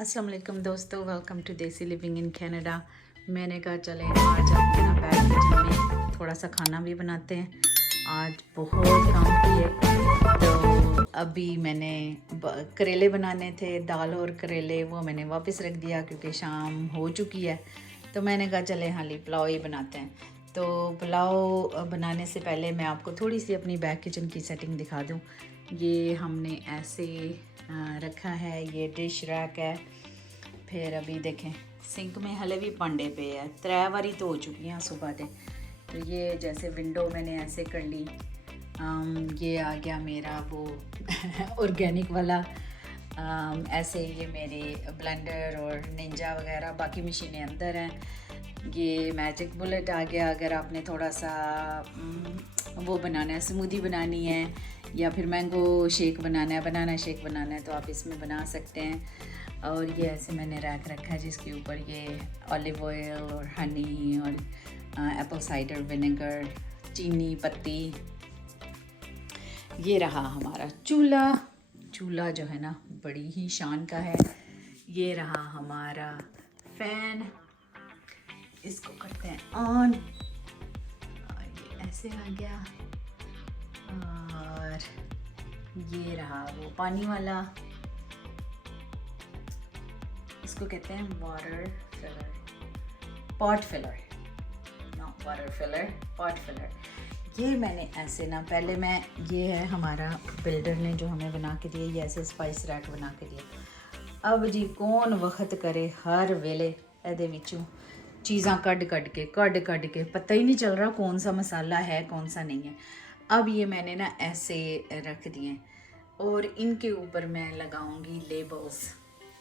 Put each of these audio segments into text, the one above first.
अस्सलाम वालेकुम दोस्तों, वेलकम टू देसी लिविंग इन कनाडा। मैंने कहा चले आज अपने ना बैक किचन में थोड़ा सा खाना भी बनाते हैं। आज बहुत काम किए तो अभी मैंने करेले बनाने थे, दाल और करेले, वो मैंने वापस रख दिया क्योंकि शाम हो चुकी है। तो मैंने कहा चले हाली पुलाव ही बनाते हैं। तो पुलाव बनाने से पहले मैं आपको थोड़ी सी अपनी बैक किचन की सेटिंग दिखा दूँ। ये हमने ऐसे रखा है, ये डिश रैक है। फिर अभी देखें सिंक में हले भी भांडे पे है, 3 बारी तो हो चुकी हैं सुबह के। तो ये जैसे विंडो मैंने ऐसे कर ली। ये आ गया मेरा वो ऑर्गेनिक वाला। ऐसे ये मेरे ब्लेंडर और निंजा वगैरह, बाकी मशीनें अंदर हैं। ये मैजिक बुलेट आ गया, अगर आपने थोड़ा सा वो बनाना है, स्मूदी बनानी है या फिर मैंगो शेक बनाना है, बनाना शेक बनाना है, तो आप इसमें बना सकते हैं। और ये ऐसे मैंने रैक रखा है जिसके ऊपर ये ऑलिव ऑयल और हनी और एप्पल साइडर विनेगर, चीनी पत्ती। ये रहा हमारा चूल्हा जो है ना बड़ी ही शान का है। ये रहा हमारा फैन, इसको करते हैं ऑन और ये ऐसे आ गया। और ये रहा वो पानी वाला, इसको कहते हैं water filler, pot filler, not water filler, pot filler. ये मैंने ऐसे ना पहले ये है हमारा बिल्डर ने जो हमें बना के दिया, ये ऐसे स्पाइस रैक बना के दिया। अब जी कौन वक्त करे हर वेले एदे विचों चीज़ां कड के पता ही नहीं चल रहा कौन सा मसाला है कौन सा नहीं है। अब ये मैंने ना ऐसे रख दिए और इनके ऊपर मैं लगाऊंगी लेबल्स।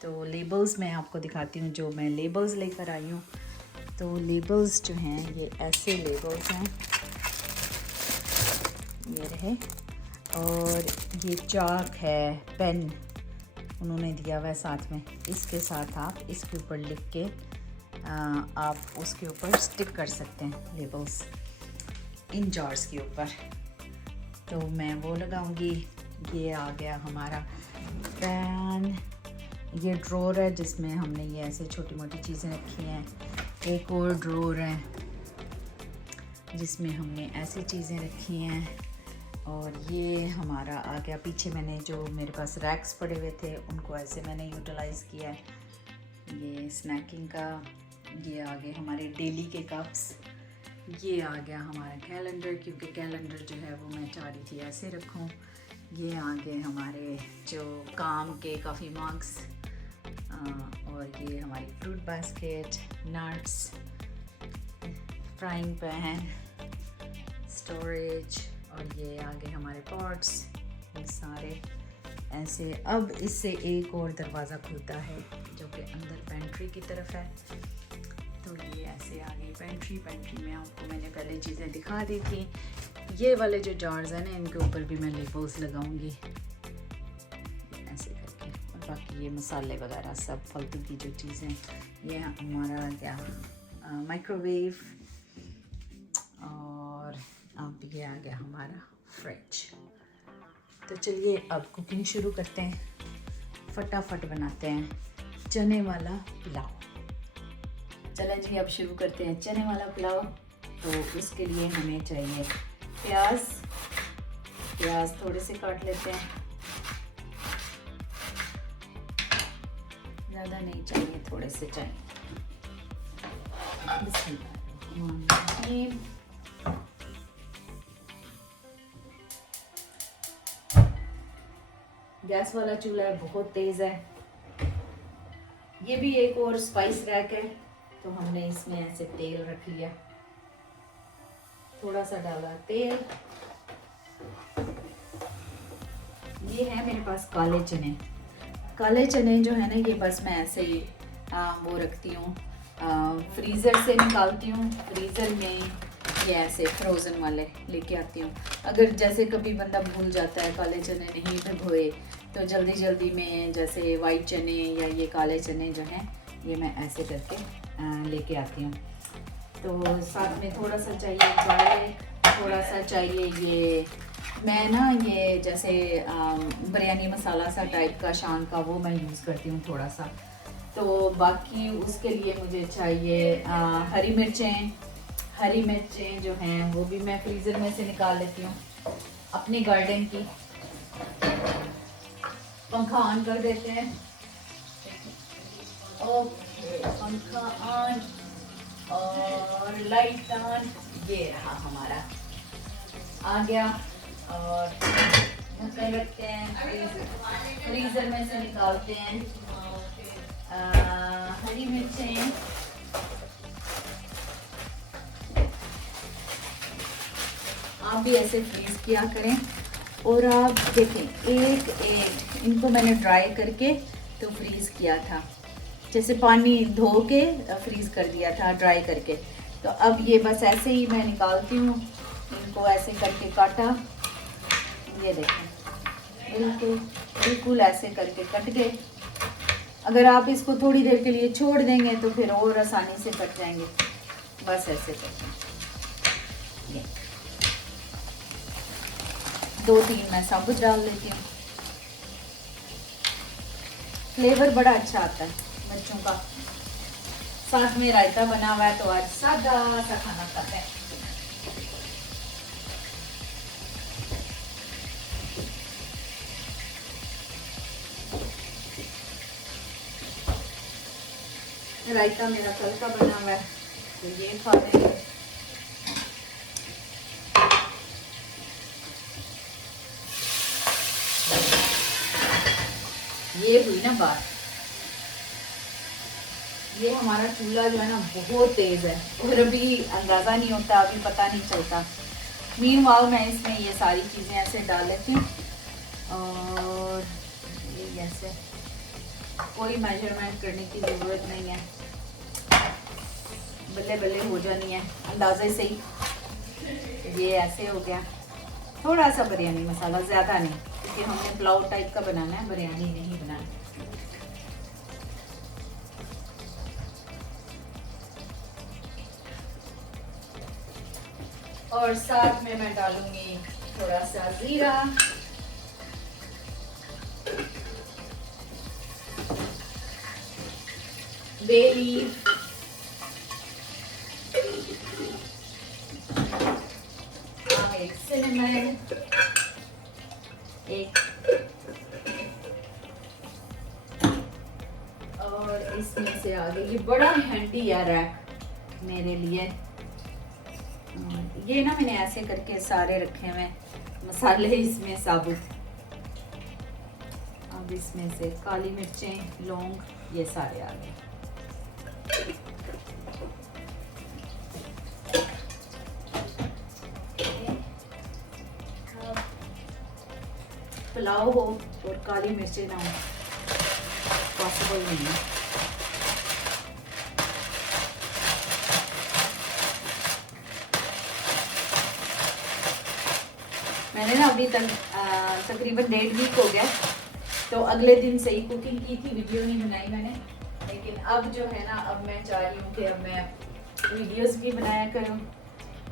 तो लेबल्स मैं आपको दिखाती हूँ, जो मैं लेबल्स लेकर आई हूँ। तो लेबल्स जो हैं ये ऐसे लेबल्स हैं, ये रहे। और ये चाक है, पेन उन्होंने दिया हुआ है साथ में, इसके साथ आप इसके ऊपर लिख के आप उसके ऊपर स्टिक कर सकते हैं लेबल्स इन जार्स के ऊपर। तो मैं वो लगाऊंगी। ये आ गया हमारा पैन, ये ड्रॉर है जिसमें हमने ये ऐसे छोटी मोटी चीज़ें रखी हैं। एक और ड्रॉर है जिसमें हमने ऐसी चीज़ें रखी हैं। और ये हमारा आ गया पीछे, मैंने जो मेरे पास रैक्स पड़े हुए थे उनको ऐसे मैंने यूटिलाइज़ किया है। ये स्नैकिंग का, ये आ गए हमारे डेली के कप्स। ये आ गया हमारा कैलेंडर, क्योंकि कैलेंडर जो है वो मैं चाह रही थी ऐसे रखूं। ये आ गए हमारे जो काम के काफ़ी मग्स। और ये हमारी fruit basket, nuts, frying pan, storage. और ये आ गए हमारे पॉट्स, ये सारे ऐसे। अब इससे एक और दरवाज़ा खुलता है जो कि अंदर पेंट्री की तरफ है। तो ये ऐसे आ गई पेंट्री में आपको मैंने पहले चीज़ें दिखा दी थी। ये वाले जो जार्स हैं ना इनके ऊपर भी मैं लेबल्स लगाऊंगी ऐसे करके। और बाकी ये मसाले वगैरह सब फालतू की जो चीज़ें, ये हमारा आ गया माइक्रोवेव। और अब ये आ गया हमारा फ्रिज। तो चलिए अब कुकिंग शुरू करते हैं, फटाफट बनाते हैं चने वाला पुलाव। चलें जी अब शुरू करते हैं चने वाला पुलाव। तो उसके लिए हमें चाहिए प्याज थोड़े से काट लेते हैं, ज़्यादा नहीं चाहिए, थोड़े से चाहिए। गैस वाला चूल्हा है, बहुत तेज़ है। ये भी एक और स्पाइस रैक है, तो हमने इसमें ऐसे तेल रख लिया, थोड़ा सा डाला तेल। ये है मेरे पास काले चने जो है ना, ये बस मैं ऐसे ही वो रखती हूँ, फ्रीज़र से निकालती हूँ, फ्रीज़र में ये ऐसे फ्रोज़न वाले लेके आती हूँ। अगर जैसे कभी बंदा भूल जाता है, काले चने नहीं भिगोए, तो जल्दी में जैसे वाइट चने या ये काले चने जो हैं ये मैं ऐसे करके लेके आती हूँ। तो साथ में थोड़ा सा चाहिए गार्लिक, थोड़ा सा चाहिए ये, मैं ना ये जैसे बिरयानी मसाला सा टाइप का शान का वो मैं यूज़ करती हूँ थोड़ा सा। तो बाकी उसके लिए मुझे चाहिए हरी मिर्चें। हरी मिर्चें जो हैं वो भी मैं फ्रीज़र में से निकाल लेती हूँ अपनी गार्डन की। पंखा ऑन कर देते हैं। ओके, पंखा ऑन और लाइट ऑन। ये रहा हमारा, आ गया। और ढक्कन रखते हैं, फ्रीज़र में से निकालते हैं हरी मिर्चें। आप भी ऐसे फ्रीज़ किया करें। और आप देखें, एक एक इनको मैंने ड्राई करके तो फ्रीज़ किया था, जैसे पानी धो के फ्रीज़ कर दिया था ड्राई करके। तो अब ये बस ऐसे ही मैं निकालती हूँ, इनको ऐसे करके काटा। ये देखें, बिल्कुल बिल्कुल ऐसे करके कट गए। अगर आप इसको थोड़ी देर के लिए छोड़ देंगे तो फिर और आसानी से कट जाएंगे। बस ऐसे करके ये 2-3 मैं साबुत डाल लेती हूँ। फ्लेवर बड़ा अच्छा आता है मिर्चों का। साथ में रायता बना हुआ है तो आज सादा सा खाना खाते हैं। रायता मेरा कल का बना हुआ है तो ये खा लेंगे। ये हुई ना बात। ये हमारा चूल्हा जो है ना बहुत तेज है और अभी अंदाज़ा नहीं होता, अभी पता नहीं चलता। मीनवाल मैं इसमें ये सारी चीज़ें ऐसे डाल लेती हूँ और ये ऐसे, कोई मेजरमेंट करने की ज़रूरत नहीं है, बल्ले बल्ले हो जानी है अंदाजे से ही। ये ऐसे हो गया। थोड़ा सा बिरयानी मसाला, ज़्यादा नहीं, क्योंकि हमने पुलाव टाइप का बनाना है, बिरयानी नहीं बनाना। और साथ में मैं डालूंगी थोड़ा सा जीरा, बे लीफ, एक सिनेमन, एक और इसमें से आगे ये बड़ा हैंडी यार है मेरे लिए। ये ना मैंने ऐसे करके सारे रखे हुए मसाले इसमें साबुत। अब इसमें से काली मिर्चें, लौंग, ये सारे आ गए। पुलाव हो और काली मिर्चें ना हो पॉसिबल नहीं है। मैंने ना अभी तक तकरीबन 1.5 वीक हो गया, तो अगले दिन से ही कुकिंग की थी, वीडियो नहीं बनाई मैंने। लेकिन अब जो है ना, अब मैं चाह रही हूँ कि अब मैं वीडियोस भी बनाया करूँ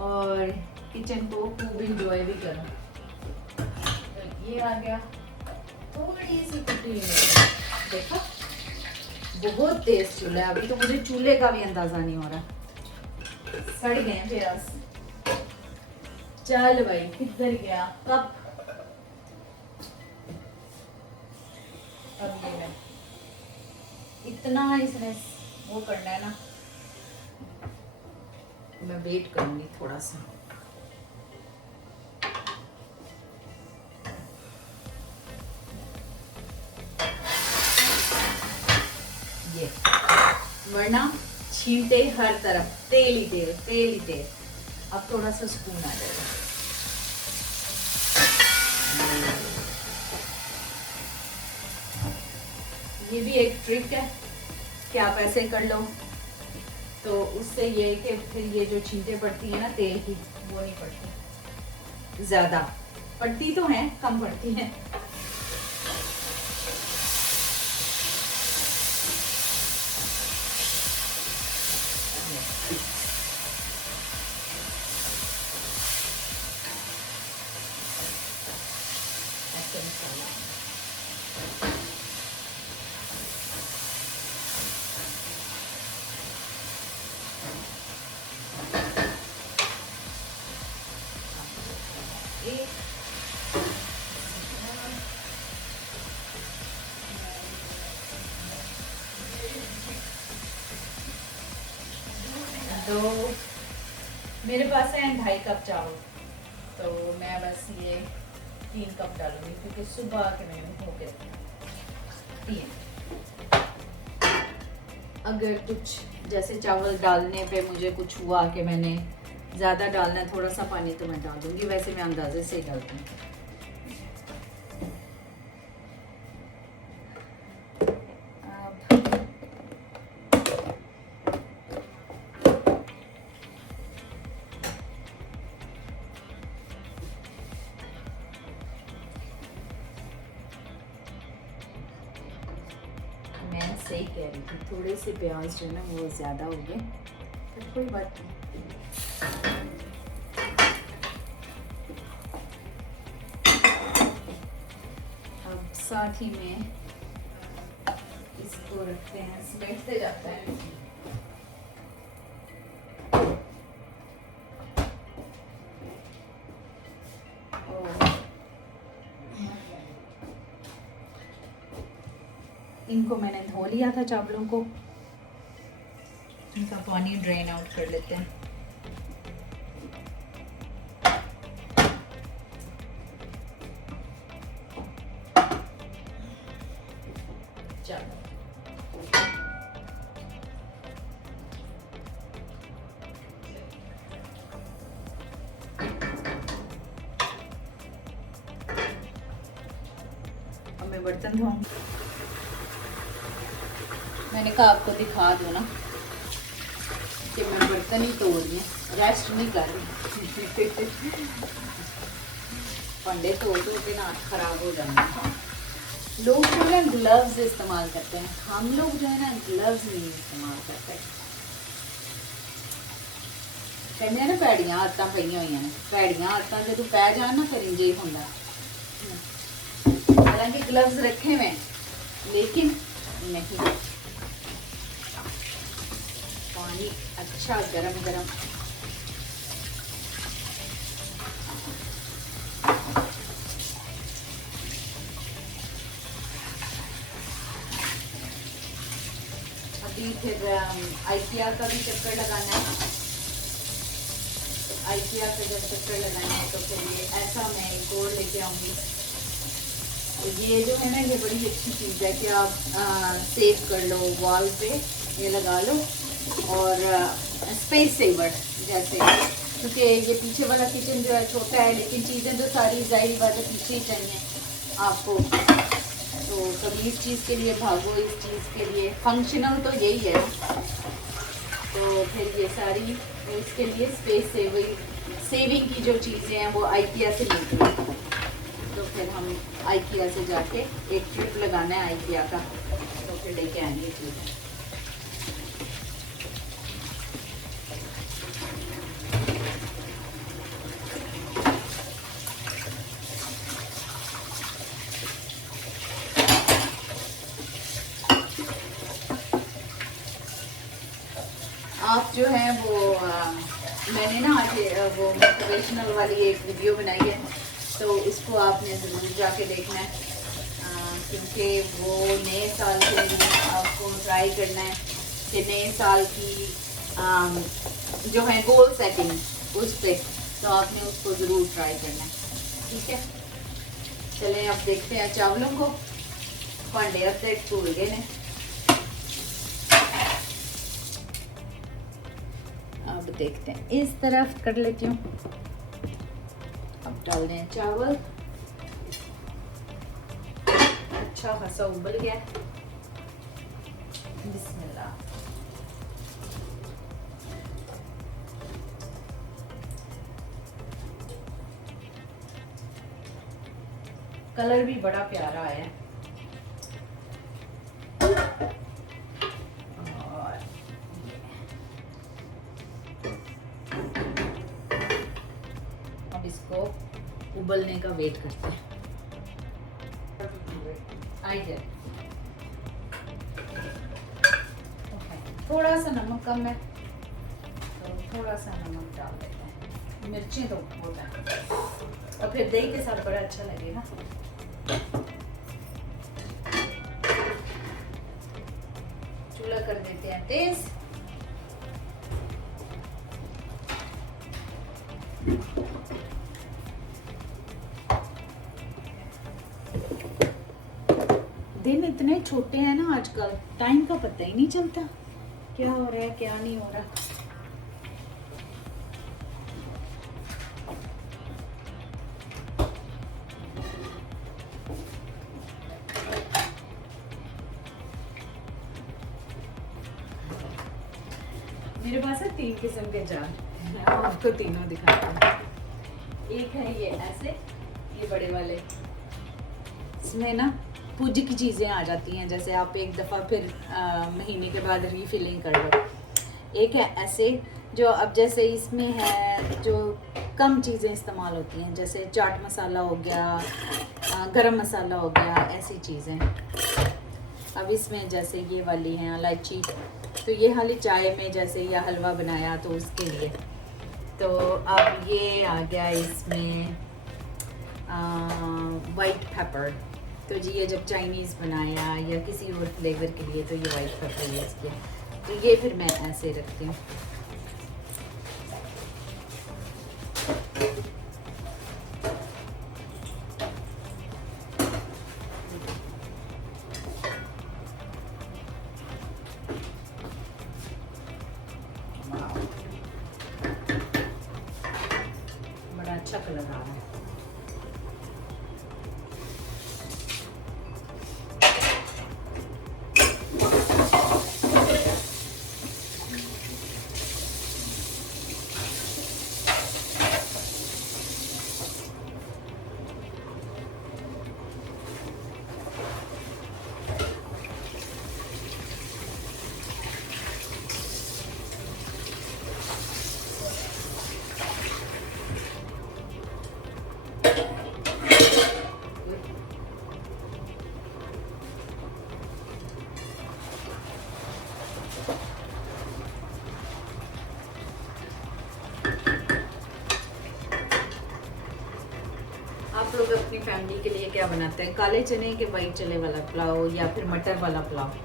और किचन को खूब इंजॉय भी करूँ। तो ये आ गया थोड़ी सी कुटी, देखा बहुत तेज चूल्हा है। अभी तो मुझे चूल्हे का भी अंदाजा नहीं हो रहा। सड़ गए प्याज। चल भाई, किधर गया कप? अब ये इतना इसने वो करना है ना, मैं वेट करूंगी थोड़ा सा। ये वरना छींटे हर तरफ, तेल ही तेल, तेल ही तेल। अब थोड़ा सा सुकून आ जाएगा। ये भी एक ट्रिक है कि आप ऐसे कर लो तो उससे ये कि फिर ये जो छींटे पड़ती है ना तेल की, वो नहीं पड़ती। ज्यादा पड़ती तो हैं, कम पड़ती हैं। तो मेरे पास है 2.5 कप चावल, तो मैं बस ये 3 कप डालूंगी क्योंकि सुबह के मैंने हो गए 3। अगर कुछ जैसे चावल डालने पे मुझे कुछ हुआ कि मैंने ज़्यादा डालना है थोड़ा सा पानी तो मैं डाल दूँगी, वैसे मैं अंदाजे से ही डालती हूँ। मैं सही कह रही थी, थोड़े से प्याज जो है ना वो ज़्यादा हो गए, पर कोई बात नहीं। अब साथ ही में इसको रखते हैं, समेटते जाता है। इनको मैंने धो लिया था चावलों को, इनका पानी ड्रेन आउट कर लेते हैं। चलो अब मैं बर्तन धोऊंगी। मैंने कहा आपको दिखा दो ना कि मैं बर्तन ही तोड़ रही हूँ, रेस्ट नहीं कर रही। भांडे तोड़ के ना खराब हो जाएंगे। लोग जो है ग्लव्स इस्तेमाल करते हैं, हम लोग जो है ना ग्लव्स नहीं इस्तेमाल करते। कहते हैं ना पैड़ियां आदतां पईयां होईयां ने, पैड़ियां आदतां जो पै जान ना फिर इंज ही हुंदा। हालांकि ग्लव्स रखे हुए लेकिन नहीं। पानी अच्छा गरम गरम अभी फिर आइकिया का भी चक्कर लगाना है। आइकिया का जब चक्कर लगाना है तो फिर ये ऐसा मैं एक और लेके आऊँगी। ये जो है ना ये बड़ी अच्छी चीज़ है कि आप सेव कर लो, वॉल पे ये लगा लो, और स्पेस सेवर जैसे, क्योंकि ये पीछे वाला किचन जो है छोटा है लेकिन चीज़ें तो सारी ज़ाहिर बात है पीछे ही चाहिए आपको। तो कभी इस चीज़ के लिए भागो, इस चीज़ के लिए फंक्शनल तो यही है। तो फिर ये सारी इसके लिए स्पेस सेविंग की जो चीज़ें हैं वो आइकिया से मिलती हैं। तो फिर हम आइकिया से जाके एक ट्रिप लगाना है आइकिया का, तो फिर लेके आएंगे चीज़ें। आप जो है वो मैंने ना आज वो मोटिवेशनल वाली एक वीडियो बनाई है, तो इसको आपने ज़रूर जाके देखना है, क्योंकि वो नए साल के लिए आपको ट्राई करना है कि नए साल की जो है गोल सेटिंग उस पर, तो आपने उसको ज़रूर ट्राई करना है। ठीक है, चलें अब देखते हैं चावलों को। भांडे अब तक धुल गए हैं। अब देखते हैं, इस तरफ कर लेती हूँ। अब डाल दें चावल, अच्छा खासा उबल गया। बिस्मिल्लाह। कलर भी बड़ा प्यारा आया है। इसको उबलने का वेट करते हैं। आई जाए, थोड़ा सा नमक कम है तो थोड़ा सा नमक डाल देते हैं। मिर्चें तो बहुत है और फिर दही के साथ बड़ा अच्छा लगेगा। चूल्हा कर देते हैं तेज। इतने छोटे हैं ना आजकल, टाइम का पता ही नहीं चलता क्या हो रहा है क्या नहीं हो रहा। मेरे पास है 3 किस्म के जार, मैं आपको तीनों दिखाती हूँ। एक है ये ऐसे, ये बड़े वाले, इसमें ना पूज की चीज़ें आ जाती हैं, जैसे आप एक दफ़ा फिर महीने के बाद रीफिलिंग कर लो। एक है ऐसे जो अब जैसे इसमें है जो कम चीज़ें इस्तेमाल होती हैं, जैसे चाट मसाला हो गया, गरम मसाला हो गया, ऐसी चीज़ें। अब इसमें जैसे ये वाली हैं इलायची, तो ये हाली चाय में जैसे या हलवा बनाया तो उसके लिए। तो अब ये आ गया इसमें वाइट पेपर, तो जी ये जब चाइनीज़ बनाया या किसी और फ्लेवर के लिए तो ये वाइट पेपर यूज़ किया, तो ये फिर मैं ऐसे रखती हूँ। बड़ा अच्छा कलर आ रहा है। आप लोग अपनी फैमिली के लिए क्या बनाते हैं, काले चने के वाइट चने वाला पुलाव या फिर मटर वाला पुलाव?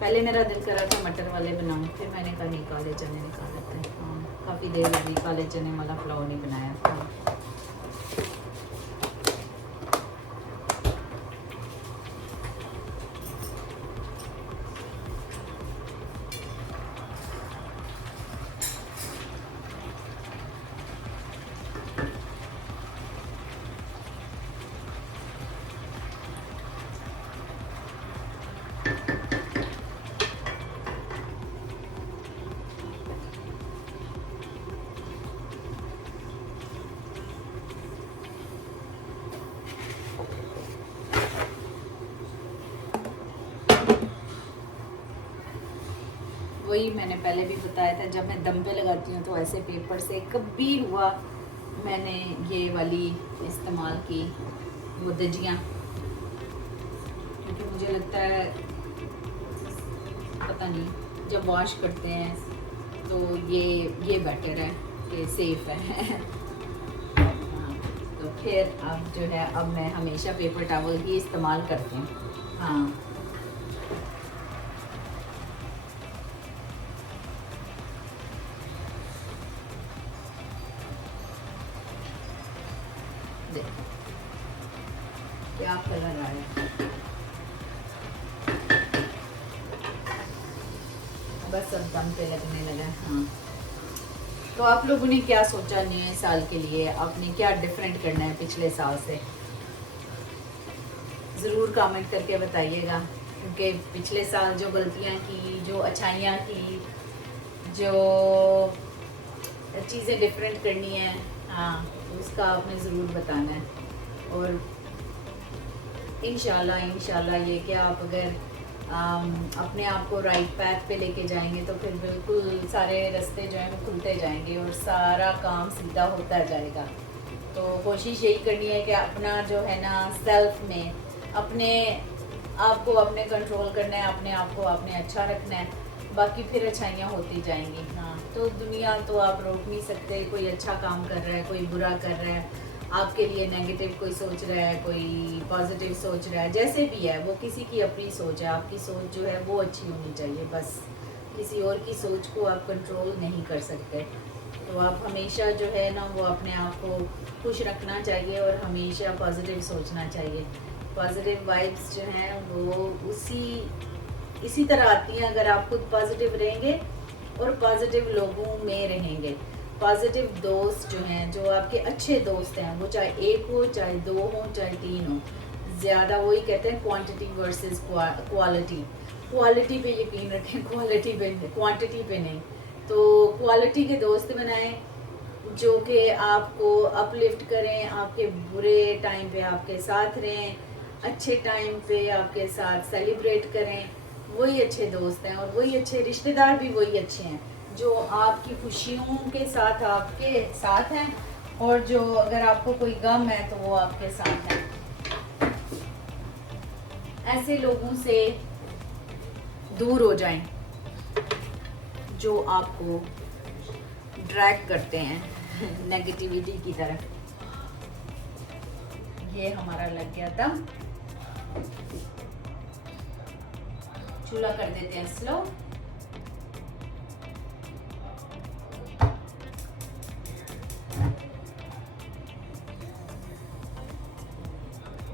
पहले मेरा दिल करा था मटर वाले बनाऊं, फिर मैंने कहा नहीं काले चने निकाल लेते हैं। हाँ, काफ़ी देर हो गई काले चने वाला पुलाव नहीं बनाया था। वही मैंने पहले भी बताया था, जब मैं दम पे लगाती हूँ तो ऐसे पेपर से कभी हुआ मैंने ये वाली इस्तेमाल की, वो दजियाँ, क्योंकि मुझे लगता है पता नहीं जब वॉश करते हैं तो ये बेटर है कि सेफ है। तो फिर अब जो है अब मैं हमेशा पेपर टॉवल ही इस्तेमाल करती हूँ। हाँ, क्या कलर आया, बस अब दम पे लगने लगा। हाँ, तो आप लोगों ने क्या सोचा नए साल के लिए, आपने क्या डिफरेंट करना है पिछले साल से? ज़रूर कमेंट करके बताइएगा, क्योंकि पिछले साल जो गलतियाँ की, जो अच्छाइयाँ की, जो चीज़ें डिफरेंट करनी है, हाँ, तो उसका आपने ज़रूर बताना है। और इंशाल्लाह ये कि आप अगर अपने आप को राइट पैथ पे लेके जाएंगे तो फिर बिल्कुल सारे रास्ते जो हैं वो खुलते जाएंगे और सारा काम सीधा होता जाएगा। तो कोशिश यही करनी है कि अपना जो है ना सेल्फ में अपने आप को अपने कंट्रोल करना है, अपने आप को आपने अच्छा रखना है, बाकी फिर अच्छाइयाँ होती जाएंगी। हाँ, तो दुनिया तो आप रोक नहीं सकते, कोई अच्छा काम कर रहा है, कोई बुरा कर रहा है, आपके लिए नेगेटिव कोई सोच रहा है, कोई पॉजिटिव सोच रहा है, जैसे भी है वो किसी की अपनी सोच है। आपकी सोच जो है वो अच्छी होनी चाहिए, बस किसी और की सोच को आप कंट्रोल नहीं कर सकते। तो आप हमेशा जो है ना वो अपने आप को खुश रखना चाहिए और हमेशा पॉजिटिव सोचना चाहिए। पॉजिटिव वाइब्स जो हैं वो इसी तरह आती हैं अगर आप खुद पॉजिटिव रहेंगे और पॉजिटिव लोगों में रहेंगे। पॉजिटिव दोस्त जो हैं, जो आपके अच्छे दोस्त हैं, वो चाहे एक हो, चाहे दो हो, चाहे तीन हो, ज़्यादा वही कहते हैं क्वांटिटी वर्सेस क्वालिटी। क्वालिटी पे यकीन रखें, क्वालिटी पे, क्वांटिटी पे नहीं। तो क्वालिटी के दोस्त बनाएं जो कि आपको अपलिफ्ट करें, आपके बुरे टाइम पे आपके साथ रहें, अच्छे टाइम पे आपके साथ सेलिब्रेट करें। वही अच्छे दोस्त हैं और वही अच्छे रिश्तेदार भी वही अच्छे हैं जो आपकी खुशियों के साथ आपके साथ हैं, और जो अगर आपको कोई गम है तो वो आपके साथ है। ऐसे लोगों से दूर हो जाएं जो आपको ड्रैग करते हैं नेगेटिविटी की तरफ। ये हमारा लग गया दम। चूल्हा कर देते हैं स्लो।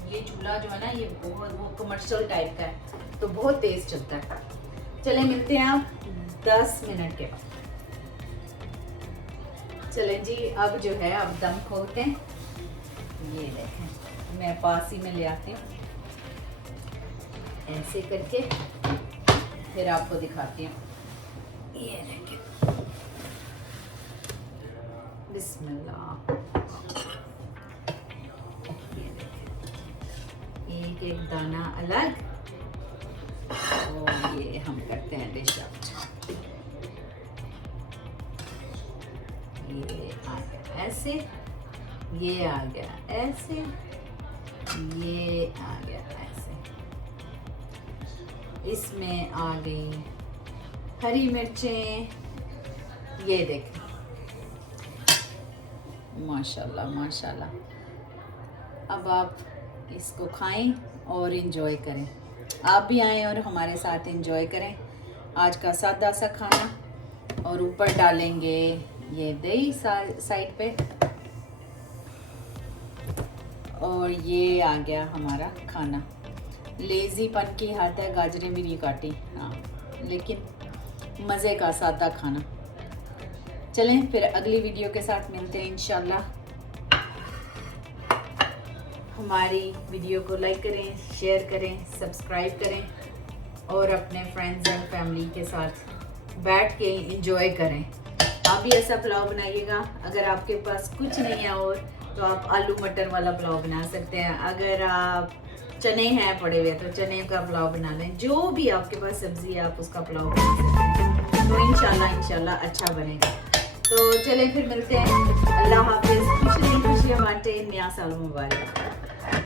ये चूल्हा जो है ना, ये बहुत वो कमर्शियल टाइप का है, तो बहुत तेज चलता है। चले मिलते हैं आप 10 मिनट के बाद। चले जी, अब जो है अब दम खोलते हैं। ये देखें, मैं पास ही में ले आती हूँ ऐसे करके, फिर आपको दिखाती हूँ। ये देखें, बिस्मिल्लाह। ये देखें, एक एक दाना अलग, और ये हम करते हैं डिश आउट। ये आ गया ऐसे, ये आ गया ऐसे, ये आ गया ऐसे। इसमें आ गई हरी मिर्चें, ये देखें, माशाल्लाह माशाल्लाह। अब आप इसको खाएं और इंजॉय करें। आप भी आएं और हमारे साथ इंजॉय करें आज का सादा सा खाना। और ऊपर डालेंगे ये दही साइड पे, और ये आ गया हमारा खाना। लेजीपन की हाथ है, गाजरें भी नहीं काटी, हाँ, लेकिन मज़े का सादा खाना। चलें फिर अगली वीडियो के साथ मिलते हैं इंशाल्लाह। हमारी वीडियो को लाइक करें, शेयर करें, सब्सक्राइब करें और अपने फ्रेंड्स एंड फैमिली के साथ बैठ के एंजॉय करें। आप भी ऐसा पुलाव बनाइएगा। अगर आपके पास कुछ नहीं है और तो आप आलू मटर वाला पुलाव बना सकते हैं। अगर आप चने हैं पड़े हुए तो चने का पुलाव बना लें। जो भी आपके पास सब्जी है आप उसका पुलाव बना सकते हैं। तो इंशाल्लाह अच्छा बनेगा। तो चलें फिर मिलते हैं। अल्लाह हाफिज़। खुशियाँ बांटे, नया साल मुबारक।